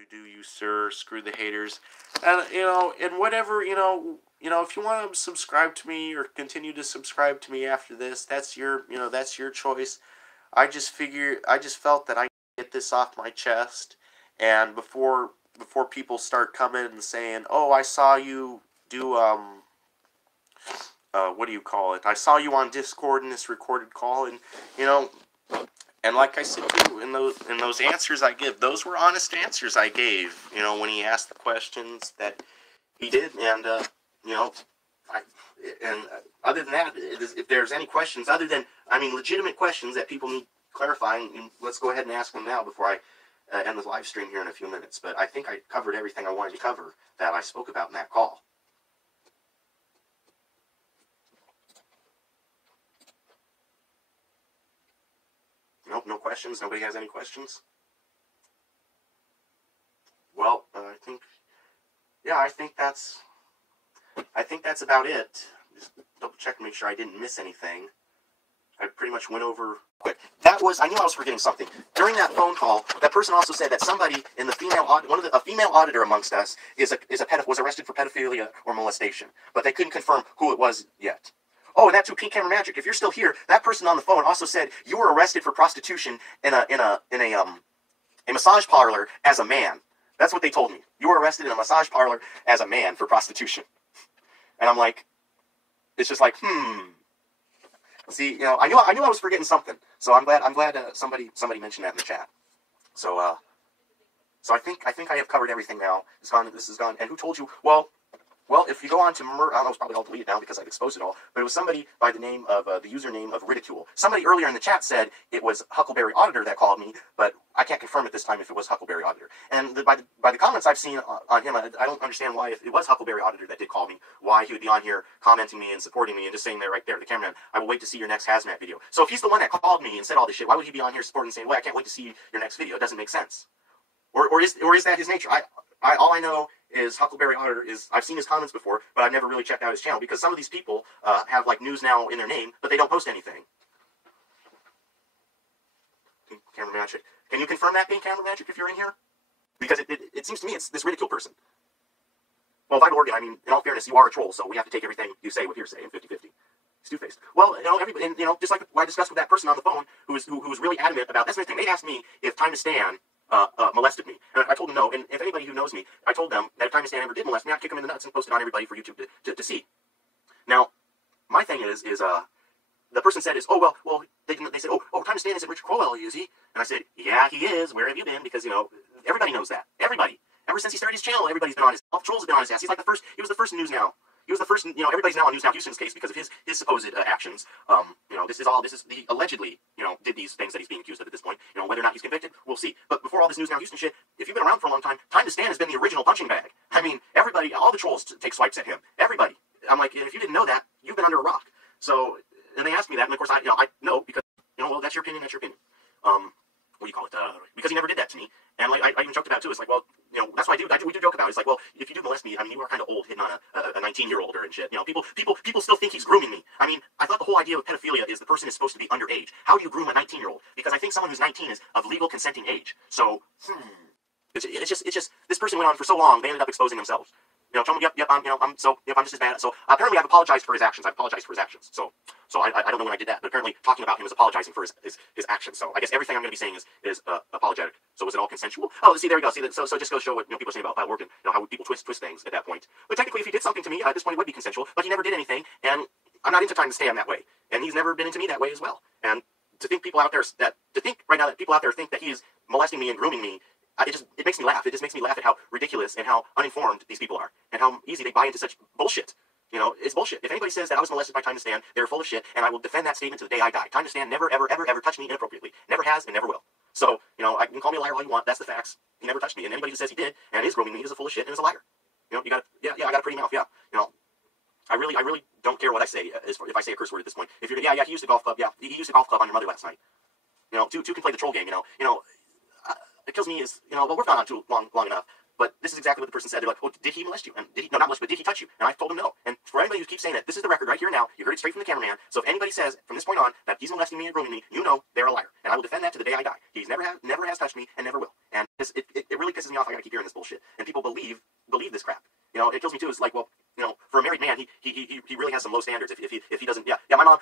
You do, you sir. Screw the haters. And and whatever, if you want to subscribe to me or continue to subscribe to me after this, that's your choice. I just felt that I get this off my chest, and before people start coming and saying, "Oh, I saw you do what do you call it? I saw you on Discord in this recorded call," and and like I said too, in those answers I give, those were honest answers I gave. When he asked the questions that he did, and other than that, if there's any questions other than legitimate questions that people need clarifying, let's go ahead and ask them now before I end the live stream here in a few minutes. But I think I covered everything I wanted to cover that I spoke about in that call. Nope, no questions. Nobody has any questions. Well, I think that's about it. Just double check to make sure I didn't miss anything. I pretty much went over. Quick. I knew I was forgetting something. During that phone call, that person also said that somebody in the a female auditor amongst us was arrested for pedophilia or molestation, but they couldn't confirm who it was yet. Oh, and that too, Pink Camera Magic. If you're still here, that person on the phone also said you were arrested for prostitution in a massage parlor as a man. That's what they told me. You were arrested in a massage parlor as a man for prostitution. And I'm like, it's just like, See, I knew I was forgetting something. So I'm glad somebody mentioned that in the chat. So I think I have covered everything now. This is gone. And who told you? Well, if you go on to I don't know, it's probably all deleted now because I've exposed it all, but it was somebody by the name of, the username of Ridicule. Somebody earlier in the chat said it was Huckleberry Auditor that called me, but I can't confirm at this time if it was Huckleberry Auditor. And by the comments I've seen on him, I don't understand why, if it was Huckleberry Auditor that did call me, why he would be on here commenting me and supporting me and just saying there right there, the cameraman, I will wait to see your next hazmat video. So if he's the one that called me and said all this shit, why would he be on here supporting and saying, well, I can't wait to see your next video? It doesn't make sense. Or is that his nature? All I know is Huckleberry Auditor I've seen his comments before, but I've never really checked out his channel because some of these people have like news now in their name, but they don't post anything. Camera Magic. Can you confirm that being Camera Magic if you're in here? Because it seems to me it's this Ridicule person. Well, Vital Organ, in all fairness, you are a troll, so we have to take everything you say with hearsay and 50-50. Two-faced. Well, everybody, just like what I discussed with that person on the phone who was really adamant about that's the thing. They asked me if Time to Stand molested me. And I told them no, and if anybody who knows me, I told them that if Time to Stand ever did molest me, I'd kick them in the nuts and post it on everybody for YouTube to see. Now, my thing is the person said they said, oh, Time to Stand isn't Richard Crowell, is he? And I said, yeah, he is. Where have you been? Because, everybody knows that. Everybody. Ever since he started his channel, everybody's been on his, all trolls have been on his ass. He was the first in News Now. He was the first, everybody's now on News Now Houston's case because of his supposed actions. This is the allegedly, did these things that he's being accused of at this point. Whether or not he's convicted, we'll see. But before all this News Now Houston shit, if you've been around for a long time, Time to Stand has been the original punching bag. Everybody, all the trolls take swipes at him. Everybody. I'm like, if you didn't know that, you've been under a rock. So, and they asked me that, and of course I know because, well, that's your opinion, that's your opinion. What do you call it? Because he never did that to me. And like, I even joked about it too. It's like, well, that's what we do joke about it. It's like, well, if you do molest me, you are kind of old hitting on a 19-year-older and shit. People still think he's grooming me. I thought the whole idea of pedophilia is the person is supposed to be underage. How do you groom a 19-year-old? Because I think someone who's 19 is of legal consenting age. So, it's just, this person went on for so long, they ended up exposing themselves. Tell me, I'm just as bad. So apparently I've apologized for his actions. So I don't know when I did that, but apparently talking about him is apologizing for his actions. So I guess everything I'm going to be saying is apologetic. So was it all consensual? Oh, see, there you go. See, so just goes to show what people are saying about Vital Organ, how people twist things at that point. But technically, if he did something to me, at this point it would be consensual. But he never did anything, and I'm not into Time to Stand that way, and he's never been into me that way as well. And to think people out there right now that people out there think that he is molesting me and grooming me. It makes me laugh. It just makes me laugh at how ridiculous and how uninformed these people are, and how easy they buy into such bullshit. It's bullshit. If anybody says that I was molested by Time to Stand, they're full of shit, and I will defend that statement to the day I die. Time to Stand never, ever, ever, ever touched me inappropriately. Never has and never will. So, I can call me a liar all you want. That's the facts. He never touched me, and anybody who says he did and is grooming me is a full of shit and is a liar. I got a pretty mouth. Yeah. I really don't care what I say if I say a curse word at this point. If you're, he used a golf club. Yeah, he used a golf club on your mother last night. Two can play the troll game. It kills me is, well, we're not on too long enough, but this is exactly what the person said. They're like, oh, did he molest you? And not molest, but did he touch you? And I told him no. And for anybody who keeps saying that, this is the record right here and now. You heard it straight from the cameraman. So if anybody says from this point on that he's molesting me and grooming me, they're a liar. And I will defend that to the day I die. He's never has touched me and never will. And it really pisses me off. I gotta keep hearing this bullshit, and people believe this crap. You know, it kills me too. It's like, well, you know, for a married man, he really has some low standards. If he doesn't, my mom,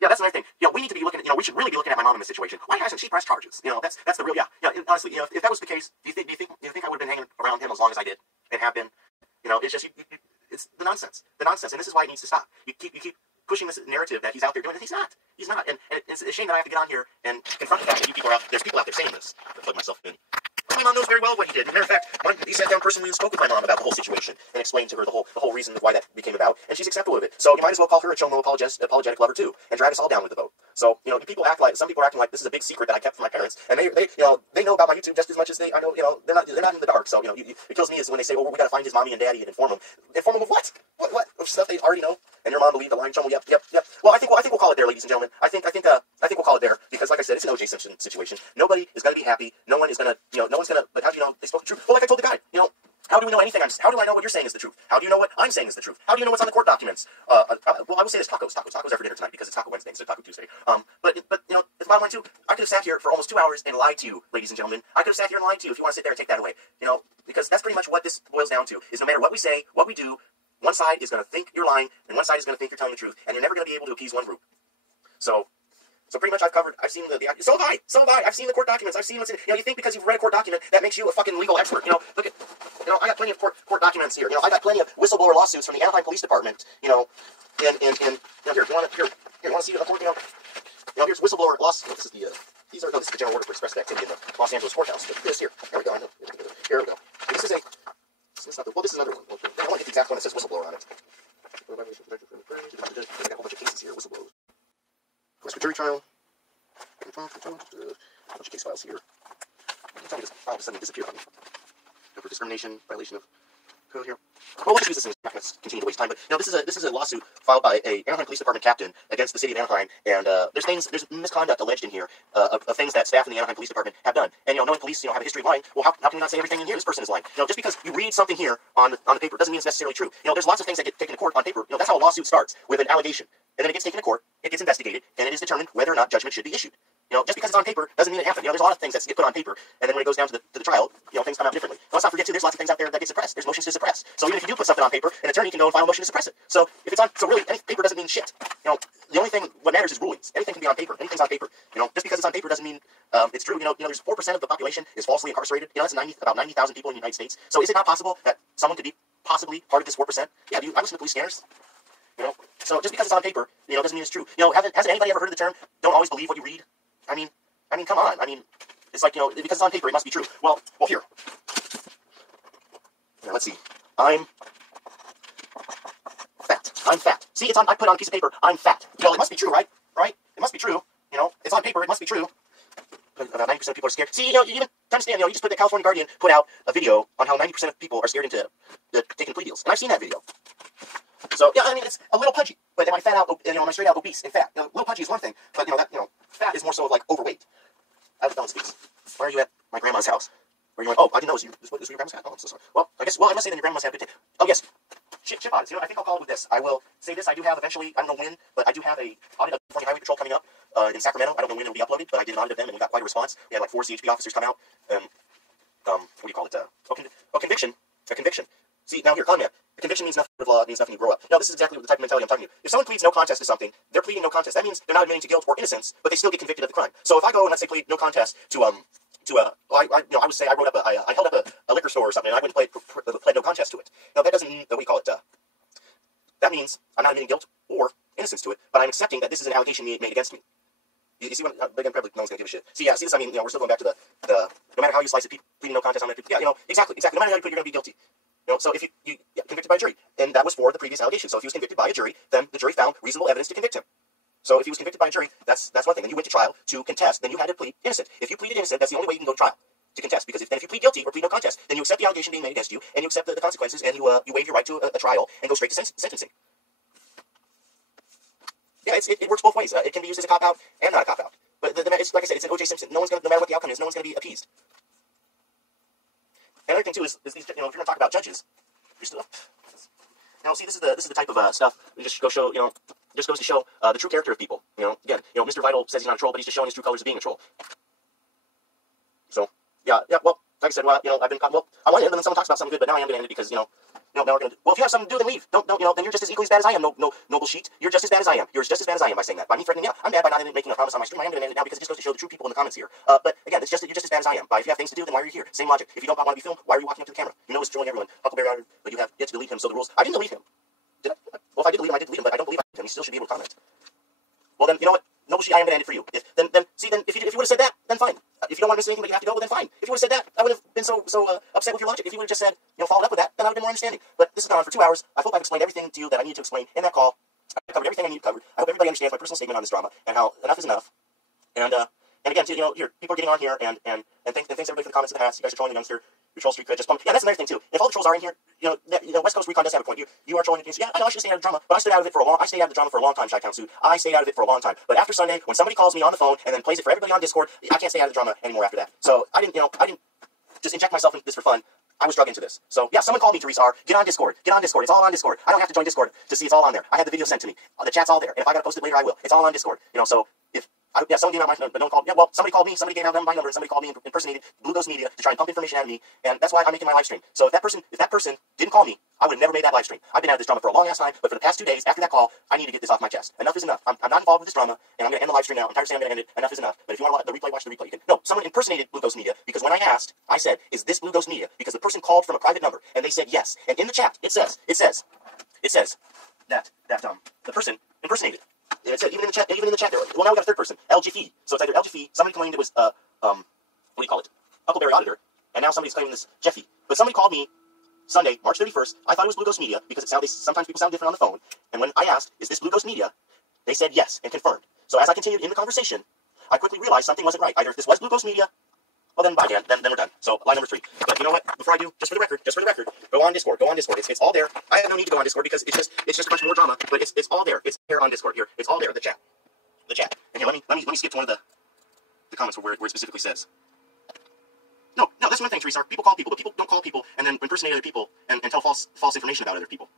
that's another thing. You know, we need to be looking at, we should really be looking at my mom in this situation. Why hasn't she pressed charges? You know, that's the real, and honestly, you know, if that was the case, do you think I would have been hanging around him as long as I did and have been? You know, it's just, it's the nonsense, and this is why it needs to stop. You keep pushing this narrative that he's out there doing it. He's not, and it's a shame that I have to get on here and confront the fact that there's people out there saying this. I plug myself in. My mom knows very well what he did. As a matter of fact, he sat down personally and spoke with my mom about the whole situation and explained to her the whole reason of why that became about, and she's acceptable of it. So you might as well call her a chomo apologetic lover too, and drag us all down with the boat. So, you know, some people are acting like this is a big secret that I kept from my parents, and they know about my YouTube just as much as I know. You know, they're not in the dark. So, you know, it kills me is when they say, well, we got to find his mommy and daddy and inform them. Inform them of what? What? Of stuff they already know. And your mom believed the lying chomo. Yep. Well, I think we'll call it there, ladies and gentlemen. I think we'll call it there because, like I said, it's an O.J. Simpson situation. Nobody is going to be happy. No one's going to. But how do you know they spoke the truth? Well, like I told the guy, you know. How do we know anything? How do I know what you're saying is the truth? How do you know what I'm saying is the truth? How do you know what's on the court documents? Well, I will say this: tacos are for dinner tonight because it's Taco Wednesday instead of Taco Tuesday. But you know, it's bottom line too. I could have sat here for almost 2 hours and lied to you, ladies and gentlemen. I could have sat here and lied to you if you want to sit there and take that away. You know, because that's pretty much what this boils down to: is no matter what we say, what we do, one side is going to think you're lying, and one side is going to think you're telling the truth, and you're never going to be able to appease one group. So pretty much I've seen so have I. I've seen the court documents. I've seen what's in, you know, you think because you've read a court document, that makes you a fucking legal expert. You know, look at, you know, I got plenty of court documents here. You know, I got plenty of whistleblower lawsuits from the Anaheim Police Department. You know, and you know, here, you want to see the court, you know, here's whistleblower lawsuits. This is the general order for expressive activity in the Los Angeles courthouse. This here we go. Here we go. And this is another one. I want to get the exact one that says whistleblower on it. I got a whole bunch of cases here, whistleblowers. West Jury trial. A bunch of case files here. Tell me this file just suddenly disappeared on me. For discrimination, violation of code here. Well, let's use this. I'm not going to continue to waste time, but you know, this is a lawsuit filed by a Anaheim Police Department captain against the city of Anaheim, and there's misconduct alleged in here of things that staff in the Anaheim Police Department have done. And you know, knowing police, you know, have a history of lying. Well, how can you not say everything in here this person is lying? You know, just because you read something here on the paper doesn't mean it's necessarily true. You know, there's lots of things that get taken to court on paper. You know, that's how a lawsuit starts, with an allegation, and then it gets taken to court, it gets investigated, and it is determined whether or not judgment should be issued. You know, just because it's on paper doesn't mean it happened. You know, there's a lot of things that get put on paper, and then when it goes down to the trial, you know, things come out differently. Now, let's not forget too, there's lots of things out there that get suppressed. There's motions to suppress. So even if you do put something on paper, an attorney can go and file a motion to suppress it. So if it's on, so really, any paper doesn't mean shit. You know, the only thing what matters is rulings. Anything can be on paper. Anything's on paper. You know, just because it's on paper doesn't mean it's true. You know, there's 4% of the population is falsely incarcerated. You know, that's about 90,000 people in the United States. So is it not possible that someone could be possibly part of this 4%? Yeah, I listen to police scanners. You know, so just because it's on paper, you know, doesn't mean it's true. You know, hasn't anybody ever heard of the term, don't always believe what you read? I mean, come on. I mean, it's like, you know, because it's on paper, it must be true. Well, here. Now, let's see. I'm fat. See, it's on, I put on a piece of paper, I'm fat. Well, it must be true, right? Right? It must be true. You know, it's on paper, it must be true. But about 90% of people are scared. See, you know, you even understand, you know, you just put the California Guardian put out a video on how 90% of people are scared into taking plea deals. And I've seen that video. So, yeah, I mean, it's a little pudgy. But am I fat out, you know, am I straight out obese and fat? You know, a little pudgy is one thing, but, you know, fat is more so of, like, overweight. I have a balance these. Why are you at my grandma's house? Where you went? Oh, I didn't know this was your grandma's house. Oh, I'm so sorry. Well, I must say that your grandma must have good taste. Oh, yes. Chip audits. You know, I think I'll call it with this. I will say this. I do have eventually, I don't know when, but I do have a audit of California Highway Patrol coming up in Sacramento. I don't know when it will be uploaded, but I did an audit of them, and we got quite a response. We had like 4 CHP officers come out. What do you call it? Conviction. A conviction. See, now here, calm down. A conviction means nothing with law. It means nothing to grow up. No, this is exactly the type of mentality I'm talking to. If someone pleads no contest to something, they're pleading no contest. That means they're not admitting to guilt or innocence, but they still get convicted of the crime. So if I go and let's say plead no contest to I would say I held up a liquor store or something, and I wouldn't pled no contest to it. Now that doesn't mean that we call it. That means I'm not admitting guilt or innocence to it, but I'm accepting that this is an allegation made against me. You see what? Again, probably no one's gonna give a shit. See, this. I mean, you know, we're still going back to the no matter how you slice it, pleading no contest on that. Yeah, you know, exactly. No matter how you put it, you're gonna be guilty. You know, so if you convicted by a jury, and that was for the previous allegation. So if he was convicted by a jury, then the jury found reasonable evidence to convict him. So if he was convicted by a jury, that's one thing. Then you went to trial to contest. Then you had to plead innocent. If you pleaded innocent, that's the only way you can go to trial to contest. Because if you plead guilty or plead no contest, then you accept the allegation being made against you, and you accept the consequences, and you waive your right to a trial and go straight to sentencing. Yeah, it works both ways. It can be used as a cop out and not a cop out. But it's like I said, it's an O.J. Simpson. No matter what the outcome is, no one's gonna be appeased. And another thing too is these, you know, if you're gonna talk about judges, you're still. Now, see, this is the type of stuff that just goes to show the true character of people. You know, again, you know, Mr. Vital says he's not a troll, but he's just showing his true colors of being a troll. So, Yeah, well, like I said, well, I've been caught. Well, I want to end, and then someone talks about something good, but now I am going to end it because, now we're going to. Well, if you have something to do, then leave. Don't, then you're just as equally as bad as I am. No, noble sheet. You're just as bad as I am. You're just as bad as I am by saying that. By me threatening, yeah, I'm bad by not making a promise on my stream. I am going to end it now because it just goes to show the true people in the comments here. But again, it's just that you're just as bad as I am. If you have things to do, then why are you here? Same logic. If you don't want to be filmed, why are you walking up to the camera? You know it's trolling everyone. Huckleberry Rider, but you have yet to delete him. So the rules. I didn't delete him. Did I? Well, if I did delete him, I did delete him, but I don't believe I did him. He still should be able to comment. Well, then, you know what? Noble sheet, I am going to end it for you. Then if you would have said that, then fine. If you don't want to miss anything, but you have to go, well, then fine. If you would have said that, I would have been so upset with your logic. If you would have just said, followed up with that, then I would have been more understanding. But this has gone on for 2 hours. I hope I've explained everything to you that I need to explain in that call. I covered everything I need to cover. I hope everybody understands my personal statement on this drama and how enough is enough. And again, too, here, people are getting on here and thanks everybody for the comments in the past. You guys are trolling the youngster. Your troll streak could just bump. Yeah, that's another thing too. If all the trolls are in here, West Coast Recon does have a point. You are trolling against. Yeah, I know I should stay out of the drama, but I stayed out of it for a long. I stayed out of the drama for a long time. Shy Town Sue. I stayed out of it for a long time. But after Sunday, when somebody calls me on the phone and then plays it for everybody on Discord, I can't stay out of the drama anymore after that. So I didn't just inject myself into this for fun. I was drug into this. So yeah, someone called me, Teresa R. Get on Discord. Get on Discord. It's all on Discord. I don't have to join Discord to see it's all on there. I had the video sent to me. The chat's all there. And if I gotta post it later, I will. It's all on Discord. So if someone gave out my number, but don't call. Yeah, well, somebody called me. Somebody gave out my number, and somebody called me and impersonated Blue Ghost Media to try and pump information out of me, and that's why I'm making my live stream. So if that person didn't call me, I would have never made that live stream. I've been out of this drama for a long ass time, but for the past 2 days after that call, I need to get this off my chest. Enough is enough. I'm not involved with this drama, and I'm going to end the live stream now. I'm tired of saying I'm going to end it. Enough is enough. But if you want to watch the replay. You can. No, someone impersonated Blue Ghost Media because when I asked, I said, "Is this Blue Ghost Media?" Because the person called from a private number, and they said yes. And in the chat, it says that the person impersonated. And it said even in the chat there. Well, now we got a third person, LGF. So it's either LGF. Somebody claimed it was what do you call it? Huckleberry Auditor, and now somebody's claiming this Jeffy. But somebody called me Sunday, March 31st. I thought it was Blue Ghost Media because sometimes people sound different on the phone. And when I asked, "Is this Blue Ghost Media?" they said yes and confirmed. So as I continued in the conversation, I quickly realized something wasn't right. Either if this was Blue Ghost Media, well then bye, Dan. Then we're done. So line number 3. But you know what? Before I do, just for the record, go on Discord. It's all there. I have no need to go on Discord because it's just a bunch more drama. But it's all there. It's here on Discord. Here, it's all there. The chat. And here, let me skip to one of the comments where it specifically says. No, that's one thing, Teresa. People call people, but people don't call people and then impersonate other people and tell false information about other people.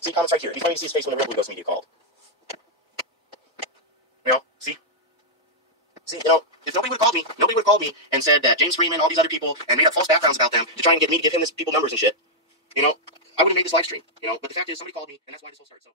See comments right here. He's coming to see his face when the real Blue Ghost Media called. See, if nobody would have called me and said that James Freeman, all these other people, and made up false backgrounds about them to try and get me to give him people numbers and shit, I would have made this live stream. But the fact is, somebody called me, and that's why this whole started. So.